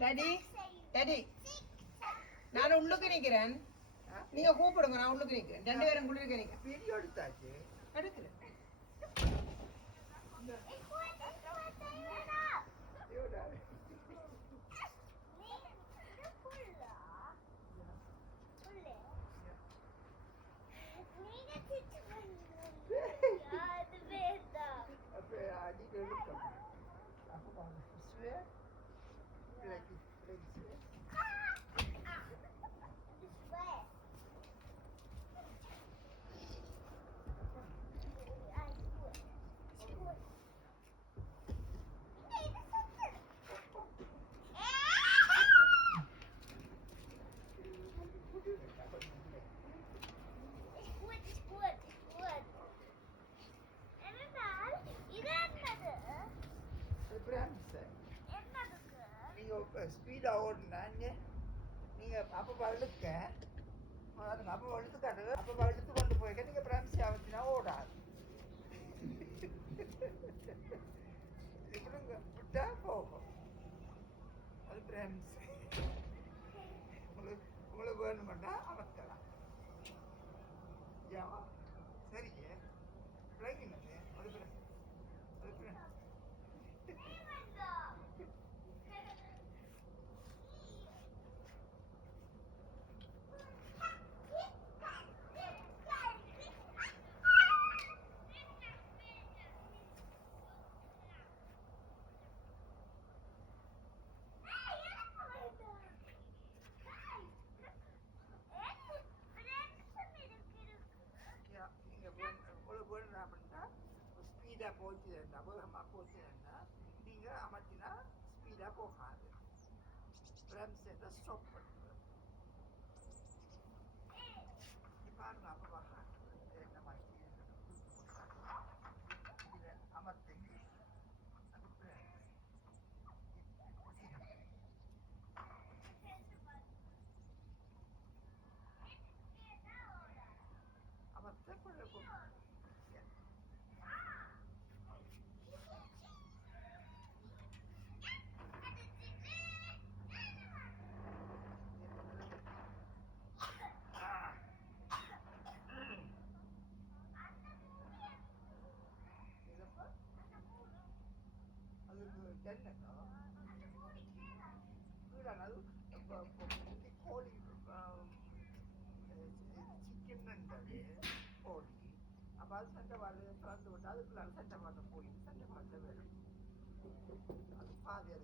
Daddy daddy நான் உள்ளுக்கு நிக்கிறேன். நீங்க கூப்பிடுங்க நான் உள்ளுக்கு நிக்கிறேன். ரெண்டு பேரும் குளிர்க்க நிக்கிறேன். வீடியோ எடுத்தாச்சு. எடுக்கிறேன் করছি ஸ்பீடாக ஓடினாங்க நீங்கள் நீங்க அப்ப இழுக்க அதுங்க அப்ப இழுத்துக்காட்டு அப்போ இழுத்து கொண்டு போய்க்க நீங்கள் பிரான்சி ஆச்சுன்னா ஓடாது. இப்படிங்க விட்டா போகும். அது பிரான்ஸ் உங்களுக்கு உங்களுக்கு வேணுமெண்டா அமர்த்தலாம். சரிங்க. விளங்கினது அது பிரான்ஸ் அது பிரான்ஸ் யா, நீங்க போன- உங்களுக்கு வேணும் அப்படின்னா ஸ்பீடாக போச்சு வேகமாக போச்சுன்னா நீங்கள் அமர்த்தினா ஸ்பீடாக போகாது. பிரேம் ஸ்டாப் பண்ணுறது கோழி சிக்கன் கோழி அப்போ அது சண்டை வாழை திறந்து விட்டு அதுக்குள்ள சண்டை வாழை போய் சண்டை வாழை வேணும் அது